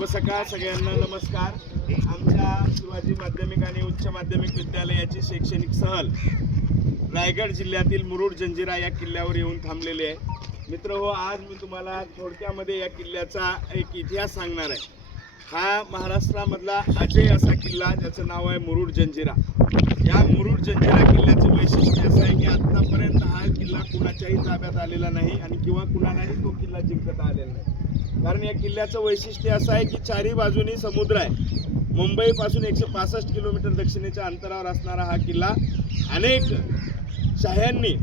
शुभ सकाळ सगळ्यांना. नमस्कार. आमच्या शिवाजी माध्यमिक आणि उच्च माध्यमिक विद्यालयाची शैक्षणिक सहल रायगड जिल्ह्यातील मुरुड जंजिरा या किल्ल्यावर येऊन थांबलेली आहे. मित्रहो, आज मी तुम्हाला थोडक्यामध्ये या किल्ल्याचा एक इतिहास सांगणार आहे. हा महाराष्ट्रामधला अजय असा किल्ला, ज्याचं नाव आहे मुरुड जंजिरा. या मुरुड जंजिरा किल्ल्याचं वैशिष्ट्य असं आहे की आतापर्यंत हा किल्ला कुणाच्याही ताब्यात आलेला नाही आणि किंवा कुणालाही तो किल्ला जिंकता आलेला नाही. कारण या किल्ल्याचं वैशिष्ट्य असं आहे की चारी बाजूनी समुद्र आहे. मुंबईपासून 165 किलोमीटर दक्षिणेच्या अंतरावर असणारा हा किल्ला अनेक शाह्यांनी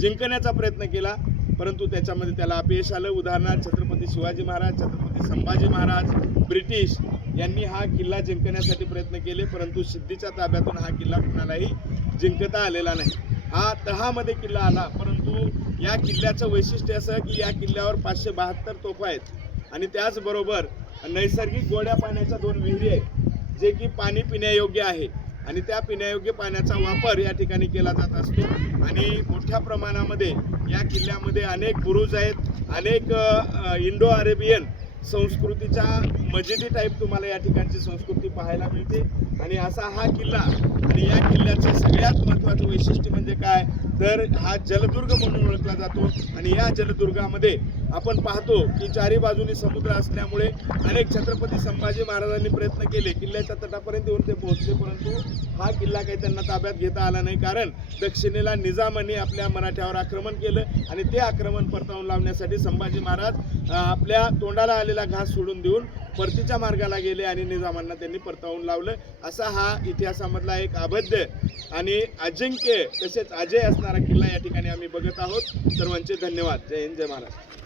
जिंकण्याचा प्रयत्न केला, परंतु त्याच्यामध्ये त्याला अपयश आलं. उदाहरणार्थ छत्रपती शिवाजी महाराज, छत्रपती संभाजी महाराज, ब्रिटिश यांनी हा किल्ला जिंकण्यासाठी प्रयत्न केले, परंतु सिद्धीच्या ताब्यातून हा किल्ला कुणालाही जिंकता आलेला नाही. हा तहामध्ये किल्ला आला, परंतु या किल्ल्याचं वैशिष्ट्य असं की या किल्ल्यावर 572 तोफा आहेत आणि त्याचबरोबर नैसर्गिक गोड्या पाण्याच्या 2 विहिरी आहेत, जे की पाणी पिण्यायोग्य आहे आणि त्या पिण्यायोग्य पाण्याचा वापर या ठिकाणी केला जात असतो. आणि मोठ्या प्रमाणामध्ये या किल्ल्यामध्ये अनेक बुरुज आहेत, अनेक इंडो अरेबियन संस्कृतीच्या मजिदी टाईप तुम्हाला या ठिकाणची संस्कृती पाहायला मिळते. आणि असा हा किल्ला, आणि या किल्ल्याचं सगळ्यात महत्त्वाचं वैशिष्ट्य म्हणजे काय तर हा जलदुर्ग म्हणून ओळखला जातो. आणि या जलदुर्गामध्ये आपण पाहतो की चारी बाजूनी समुद्र असल्यामुळे अनेक छत्रपती संभाजी महाराजांनी प्रयत्न केले किल्ल्याच्या तटापर्यंत येऊन ते पोहोचले, परंतु हा किल्ला काही त्यांना ताब्यात घेता आला नाही. कारण दक्षिणेला निजामांनी आपल्या मराठ्यावर आक्रमण केलं आणि ते आक्रमण परतावून लावण्यासाठी संभाजी महाराज आपल्या तोंडाला आलेला घास सोडून देऊन परतीच्या मार्गाला गेले आणि निजामांना त्यांनी परतावून लावलं. असा हा इतिहासामधला एक अभेद्य आणि अजिंक्य तसेच अजय असणारा किल्ला या ठिकाणी आम्ही बघत आहोत. सर्वांचे धन्यवाद. जय हिंद, जय महाराष्ट्र.